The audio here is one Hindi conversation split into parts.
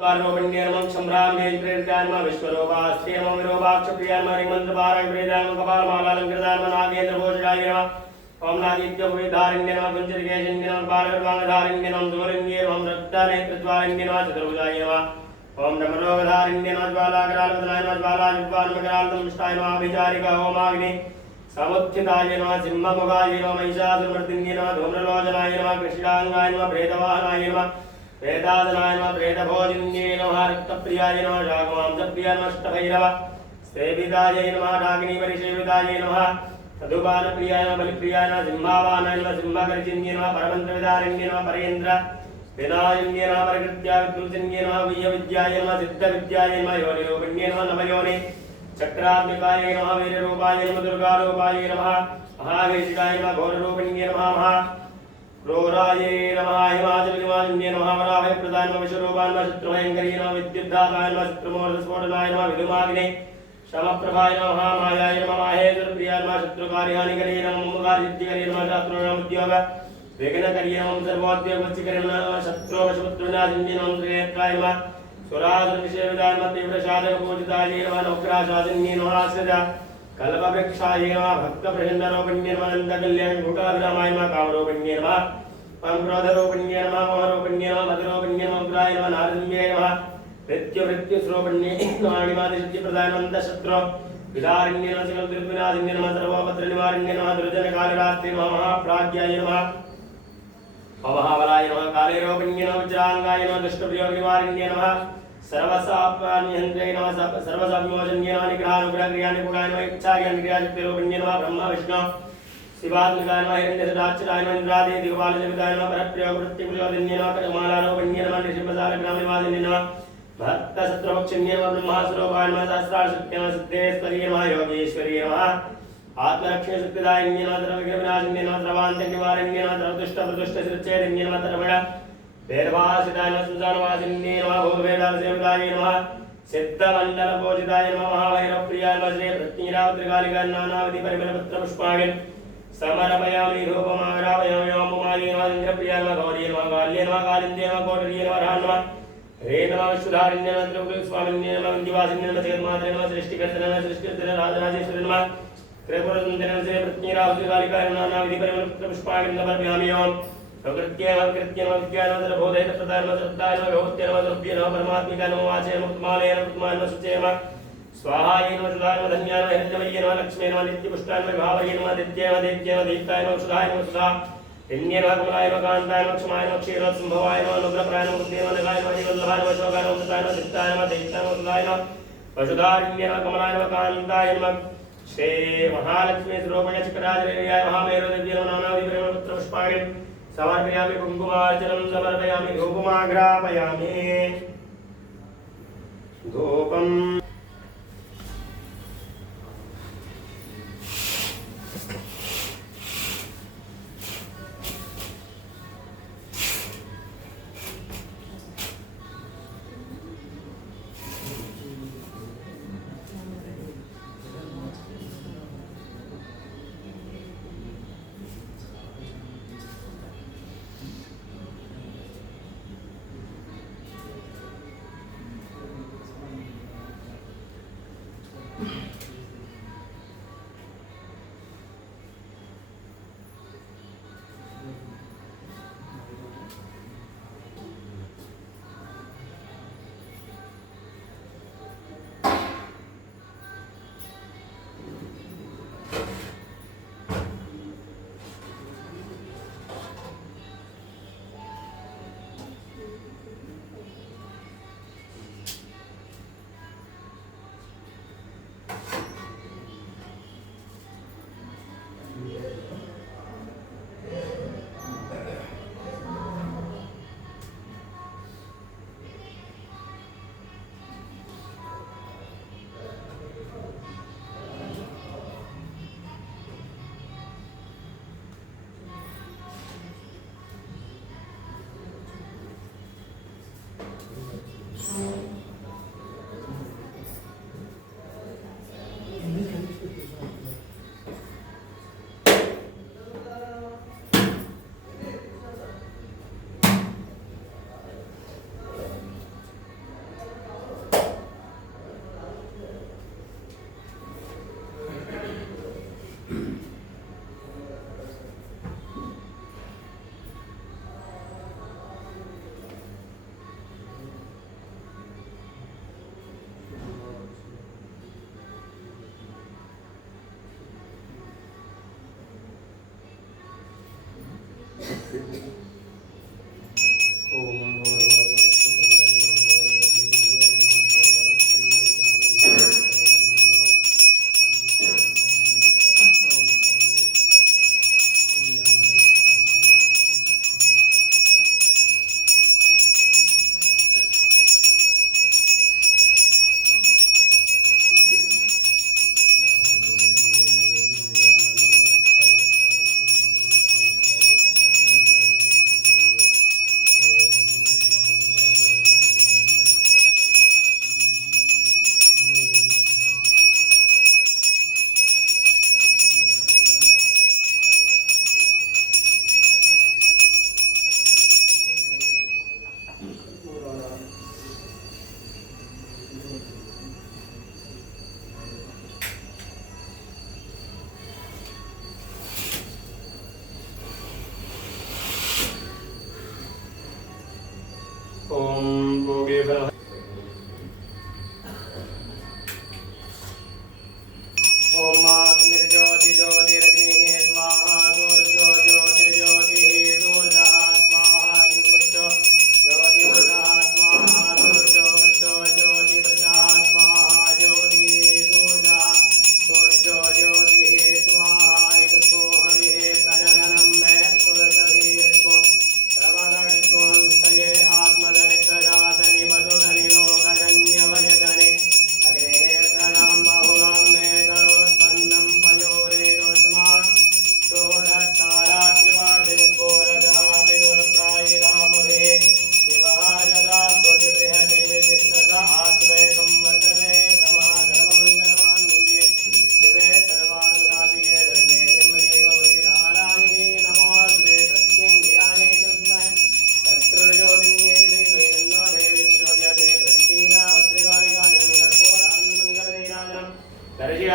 वारोपण्यनमं सम्भ्राम्ये प्रेरितान्म विश्वरूपास्तेनमो विरूपाक्षप्रियान्म रिमन्त्रपारायण प्रेरितान्म कपालमालालङ्कृतान्म नागेन्द्रभूषणाय नमः ओम नागेन्द्रभूषधारिण्य नमः कुञ्जरिकेशन्य नमः बालकर्माणधारिण्य नमः धूलिन्ये नमः रक्तनेत्रज्वालिन्य नमः चतुर्भुजाय नमः ओम नमरोगधारिण्य नमः ज्वालाकरालवदनाय नमः ज्वालायुक्तान्मकरालतमिष्टाय नमः अभिचारिका ओमाग्नि समुत्थिताय नमः सिंहमुखाय नमः महिषासुरमर्दिन्ये नमः धूम्रलोचनाय नमः कृष्णाङ्गाय नमः प्रेतवाहनाय नमः वेदादनाय नमः प्रेतभोजिन्ये नमः रक्तप्रियाय नमः शाकमांसप्रियाय नमः अष्टभैरव सेविताय नमः नागिनीपरिसेविताय नमः तदुपानप्रियाय नमः बलिप्रियाय नमः सिंहावाहनाय नमः सिंहगर्जिन्ये नमः परमन्त्रविदारिण्ये नमः परेन्द्र विनायन्ये नमः परकृत्या विद्रुजन्ये नमः वीयविद्याय नमः सिद्धविद्याय नमः योनिरूपिण्ये नमः नवयोनि चक्रात्मिकाय नमः वीररूपाय नमः दुर्गारूपाय नमः महावीराय नमः घोररूपिण्ये नमः क्रोराय नमः हिमाचलनिवासिन्ये नमः वराभयप्रदाय नमः विश्वरूपाय नमः शत्रुभयङ्करी नमः विद्युद्धाताय नमः शत्रुमूर्धस्फोटनाय नमः विदुमाग्ने शमप्रभाय नमः मायाय नमः माहेश्वरप्रियाय नमः शत्रुकार्यहानिकरे नमः मुमुकार्यसिद्धिकरे नमः शास्त्रोणामुद्योग विघ्नकरे नमः सर्वोद्योगवच्चिकरे नमः शत्रुवशपुत्रनाशिन्ये नमः त्रिनेत्राय नमः सुरासुरनिषेविताय नमः तीव्रसाधकपूजिताय नमः नौकराशासिन्ये नमः आश्रित कल्पवृक्षाय नमः भक्तप्रसन्नरूपिण्ये नमः अनन्तकल्याणभूताभिरामाय नमः कामरूपिण्ये नमः क्रोधरूपिण्ये नमः मोहरूपिण्ये नमः मधुरूपिण्ये नमः उग्राय नमः नारसिंहे नमः मृत्युमृत्युस्वरूपिण्ये नमः अणिमादिसिद्धिप्रदाय नमः शत्रु विदारिण्ये नमः सकलदुर्विनाशिन्ये नमः सर्वोपद्रनिवारिण्ये नमः दुर्जनकालरात्रे नमः महाप्राज्याय नमः महाबलाय नमः कालेरूपिण्ये नमः वज्राङ्गाय नमः दुष्टप्रयोगनिवारिण्ये नमः सर्वसापान्यहन्त्रे नमः सर्वसंयोजन्ये नमः निग्रहानुग्रहक्रियाय नमः इच्छाज्ञानक्रियाशक्तिरूपिण्ये नमः ब्रह्म विष्णु शिवात्मकाय नमः हिरण्यसदाच्युताय नमः इन्द्रादि दिग्पालजगताय नमः परप्रयोगवृत्तिकुलजन्ये नमः कमालारूपिण्ये नमः नृसिंहसारग्रामनिवासिन्ये नमः भक्तशत्रुभक्षिण्ये नमः ब्रह्मासुरोपाय नमः सहस्रारशक्त्यै नमः सिद्धेश्वर्ये नमः योगेश्वर्ये नमः आत्मरक्षणशक्तिदायिन्ये नमः सर्वविघ्नविनाशिन्ये नमः सर्वान्तनिवारण्ये नमः सर्वदुष्टप्रदुष्टशिरच्छेदिन्ये नमः धर्मण वेदभासिताय नमः सुजानवासिन्ये नमः भूतवेदालसेविताय नमः सिद्धमण्डलपूजिताय नमः महाभैरवप्रियाय नमः श्री प्रत्नीरावत्रिकालिकाय नानाविधि परिमलपत्रपुष्पाणि समर्पयामि धूपमाग्रापयामि ओम उमायै नमः इन्द्रप्रियाय नमः गौर्यै नमः काल्यै नमः कालिन्द्यै नमः कोटर्यै नमः रान् नमः ह्रे नमः विश्वधारिण्ये नमः त्रिपुरस्वामिन्ये नमः विन्ध्यवासिन्ये नमः जगन्मात्रे नमः सृष्टिकर्तने नमः सृष्टिकर्तने राजराजेश्वरी नमः त्रिपुरसुन्दरे नमः श्री प्रत्नीरावत्रिकालिकाय नानाविधि परिमलपत्रपुष्पाणि समर्पयामि ओम प्रकृत्यै नमः कृत्यै नमः विद्याय नमः सर्वभूतैः प्रदाय नमः श्रद्धाय नमः गौत्यै नमः द्रव्ये नमः परमात्मिकाय नमः वाचे नमः उत्मालये नमः उत्माय नमः शुचे नमः स्वाहायै नमः सुधाय नमः धन्याय नमः हिरण्यमय्ये नमः लक्ष्म्यै नमः नित्यपुष्टाय नमः विभावर्ये नमः दित्यै नमः दैत्यै नमः दीप्ताय नमः सुधाय नमः सुधा हिरण्ये नमः कमलाय नमः कान्ताय नमः क्षमाय नमः क्षीरोत्सम्भवाय नमः अनुग्रहप्राय नमः बुद्धये नमः नगाय नमः जीवल्लभाय नमः शोकाय नमः सुताय नमः दित्ताय नमः दैत्याय नमः सुधाय नमः वसुधारिण्ये नमः कमलाय नमः कान्ताय नमः श्री महालक्ष्मी स्वरूपिण्ये चक्रराजदेव्याय महामेरुदेव्यै नमः नानाविधि परिमलपत्रपुष्पाणि समर्पयामि कुङ्कुमार्चनं समर्पयामि धूपमाघ्रापयामि धूपम्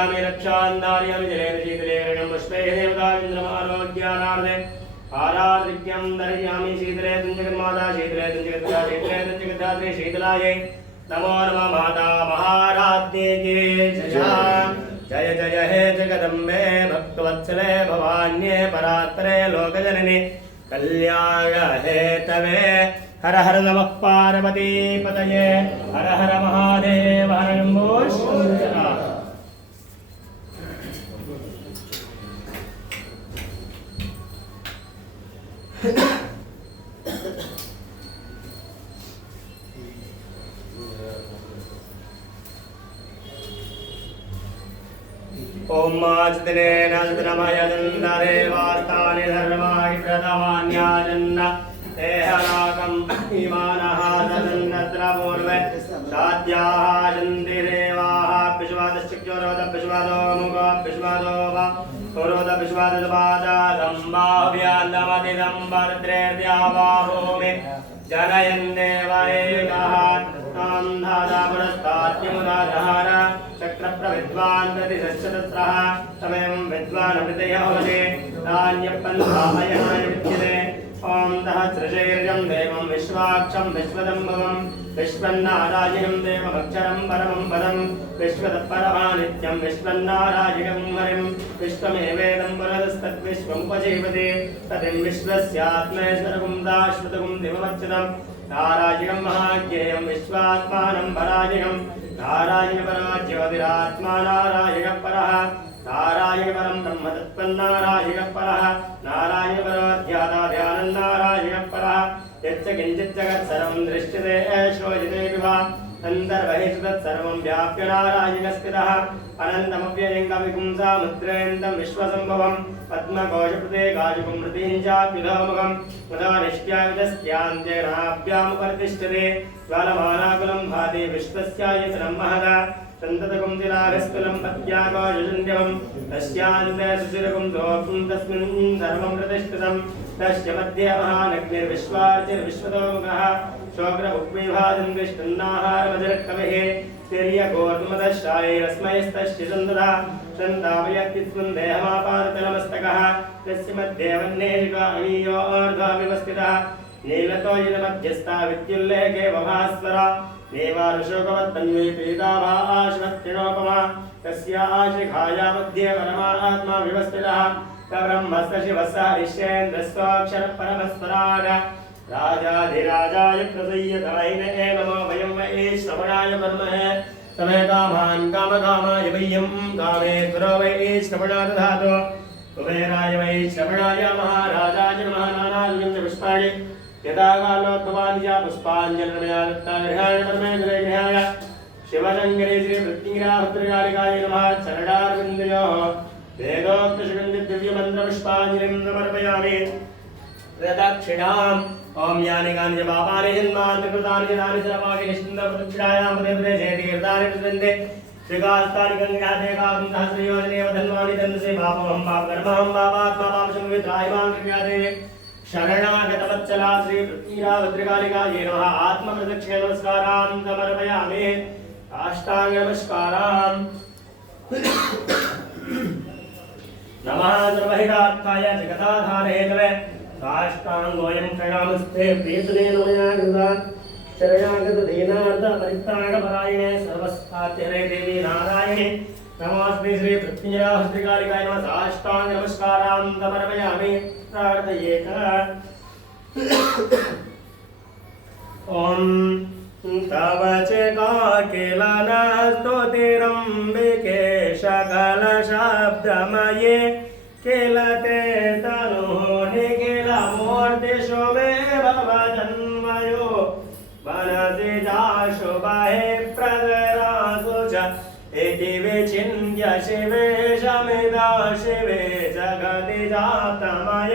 धारयामि रक्षान् धारयामि जलेन शीतलेन पुष्पैः देवताचन्द्रमारोग्यानार्दे आराधिक्यं दर्शयामि शीतले जगन्माता शीतले जगद्धा शीतले जगद्धात्रे शीतलायै नमो नमः माता महाराज्ञे जय जय हे जगदम्बे भक्तवत्सले भवान्ये परात्परे लोकजननि कल्याण हेतवे हर हर नमः पार्वती पतये हर हर महादेव हर शंभो शंकर। ओम माजदिने नंदनमय नंदरे वार्तानि धर्माणि प्रथमान्याजन्न देहनाकं इमानः तदन्नत्रपूर्वे साध्याः चन्दिरेवाः पिशवादश्चिक्योरोदपिशवादो मुखपिशवादो वा पुरोदपिशवादपादादम्बाभ्यान्दमतिदं भद्रेर्द्यावाहोमि जनयन् देव एकः तां धाता पुरस्ताद्यमुदाधार चक्रप्रविद्वान् प्रतिशतस्रः तमेवं विद्वान् हृदयोदे तान्यपन्थामयनाय विद्यते ओम सहस्रशीर्षं देवं विश्वाक्षं विश्वदम्भवं विश्वन्नारायणं देवमक्षरं परमं पदं विश्वतत्परमानित्यं विश्वन्नारायणं हरिं विश्वमेवेदं पुरस्तद्विश्वमुपजीवते तदिं विश्वस्यात्मेश्वरगुं दाश्वतगुं दिवमच्युतं नारायणं महाज्ञेयं विश्वात्मानं परायणं नारायणपरो ज्योतिरात्मा नारायणः परः नारायण परं ब्रह्म तत्त्वन्नारायणः परः नारायण परो ध्याता ध्यानं नारायणः परः यच्च किञ्चित् जगत् सर्वं दृश्यते श्रूयते विवा अन्तर्बहिः तत्सर्वं व्याप्य नारायणस्थितः अनन्तमव्ययं कविपुंसामुद्रेन्दं विश्वसम्भवं पद्मकोशप्रदेकाशुकं मृतिं चाप्युधोमुखं मुदानिष्ट्यायुधस्यान्तेनाभ्यामुपतिष्ठते ज्वालमानाकुलं भाति विश्वस्यायतनं महदा चन्दतकुं तिलाघस्कुलं पत्याकोशचन्द्यवं तस्यान्ते सुचिरकुं दोपुं तस्मिन् सर्वं प्रतिष्ठितं तस्य मध्ये महानग्निर्विश्वार्चिर्विश्वतोमुखः शोग्रभुक्विभाजन् विष्णुन्नाहारमजरकविः तिर्यगोर्मदशायैरस्मैस्तस्य चन्ददा चन्दावयत्तिस्मिन् देहमापादतलमस्तकः तस्य मध्ये वह्नेशिकामीयोर्ध्वाविवस्थितः नीलतो यदमध्यस्था विद्युल्लेखे वभास्वरा देवारुशोकवत्तन्वे पीताभा आश्वत्रिणोपमा तस्य आशिखाया मध्ये परमात्मा विवस्थितः ब्रह्मस्य शिवस्य ऋष्येन्द्रस्वाक्षरपरमस्वराग राजाधिराजाय प्रसय्यतायिने नमो वयं वै श्रवणाय कर्महे समे कामान् कामकामाय वयं कामेश्वरो वै श्रवणा दधातु कुबेराय वै श्रवणाय महाराजाय नमः नानाविधं च पुष्पाणि यदा कालोद्भवान्या पुष्पाञ्जलिर्मयादत्ताय परमेश्वराय शिवशङ्करे श्रीवृत्तिङ्गिराभद्रकालिकाय नमः चरणारविन्दयोः वेदोक्तसुगन्धिदिव्यमन्त्रपुष्पाञ्जलिं समर्पयामि प्रदक्षिणाम् ॐ यानि कानि च पापानि जन्मान्ति कृतानि च तानि सर्वाणि निश्चिन्तप्रदक्षिणायां पदे पदे चेतीर्थानि प्रसन्ते श्रीकास्तानि गङ्गाते काकुं सहस्रयोजनेव धन्वानि तन्दसे पापमहं पापकर्महं पापात्मा पापशङ्वित्रायमां कृपयाते शरणागतवत्सला श्रीवृत्तिङ्गिराभद्रकालिकायै नमः आत्मप्रदक्षिण नमस्कारान् समर्पयामि साष्टाङ्ग नमस्कारान् नमः सर्वहितार्थाय जगदाधारेतवे साष्टाङ्गोऽयं प्रणामस्ते प्रीतुलेन मया कृता शरणागतदीनार्थ परित्राणपरायणे सर्वस्तात्यहरे देवी नारायणे नमस्ते श्रीवृत्तिङ्गिराभद्रकालिकायै नमः साष्टाङ्ग नमस्कारान् समर्पयामि प्रार्थयेत ॐ तव च काकिलनस्तुतिरम्बिके सकलशब्दमये किलते तनुः निखिलमूर्तिषु मे भवजन्मयो मनसि जाशुभहे प्रदरासु च इति विचिन्त्य शिवे शमिदा शिवे जगति जातमय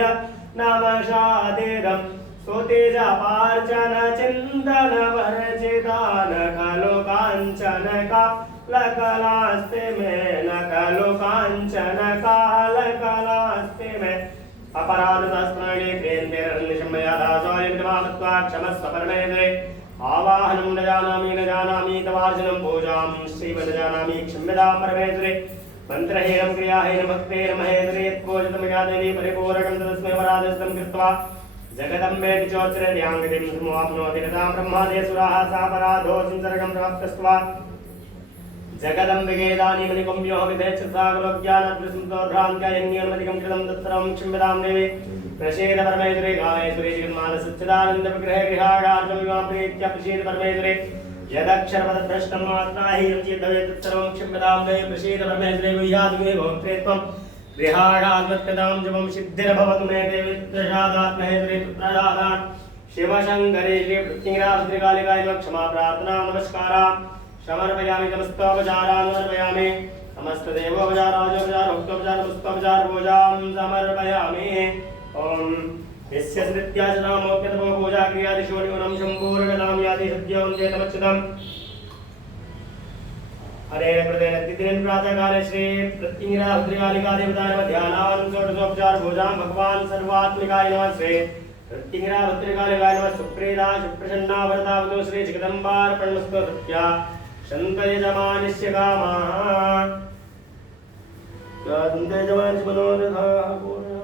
नमशादिदं स्तुतिजपार्चन चिन्तन वर्जितान खलु काञ्चन कालकलास्ति मे न खलु काञ्चन कालकलास्ति मे अपराधशास्त्राणि क्रियन्तेरन्निशम्यदासोऽयमिदमामत्वा क्षमस्व परमेश्वरे आवाहनं न जानामि तवार्चनं पूजां श्रीव न जानामि क्षम्यतां परमेश्वरे मंत्रहीनं क्रियाहीनं भक्तेन महेन्द्रेत्कोजितमया देवी परिपूरकं तस्मै वरादस्तं कृत्वा जगदम्बेति चोच्चरण्याङ्गतिं समाप्नोति तदा ब्रह्मादेसुराः सापराधो संसर्गं समाप्तस्त्वा जगदम्बिकेदानीमनिकुम्भ्यो विधेच्छसागरोज्ञानप्रसंतोभ्रान्त्यायन्योन्मतिकं कृतं तत्सर्वं क्षम्यतां देवी प्रसीद परमेश्वरे कामेश्वरे जगन्मानसच्चिदानन्दविग्रहे गृहाणार्थं विवाह प्रीत्या प्रसीद परमेश्वरे यदक्षरपदभ्रष्टं मात्राहीनं चेत् भवेत् तत्सर्वं क्षम्यतां देवी प्रसीद परमेश्वरे गुह्याद्मे भवत्रे त्वं गृहाणात्मत्यतां जपं सिद्धिर्भवतु मे देवी प्रसादात्महेश्वरे पुत्रदादान् शिवशङ्करे श्री पृथ्वीराभद्रकालिकाय क्षमा प्रार्थना नमस्काराः समर्पयामि समस्तोपचारान् समर्पयामि समस्त देवोपचाराजोपचार भक्तोपचार पुष्पोपचार पूजां समर्पयामि ओम यस्य स्मृत्याचनामोक्यतमो पूजा क्रियादिशो न्यूनं सम्पूर्णनाम याति सद्यों चेतमच्युतम् हरे प्रदेन प्रतिदिन प्रातःकाले श्री पृथ्वीराभद्रकालिका देवताय ध्यानान् षोडशोपचार पूजां भगवान् सर्वात्मिकाय नमः श्री पृथ्वीराभद्रकालिकाय नमः सुप्रीता सुप्रसन्ना वरदावतो श्री जगदम्बार्पणमस्तु सत्या शन्तयजमानस्य कामाः शन्तयजमानस्य मनोरथाः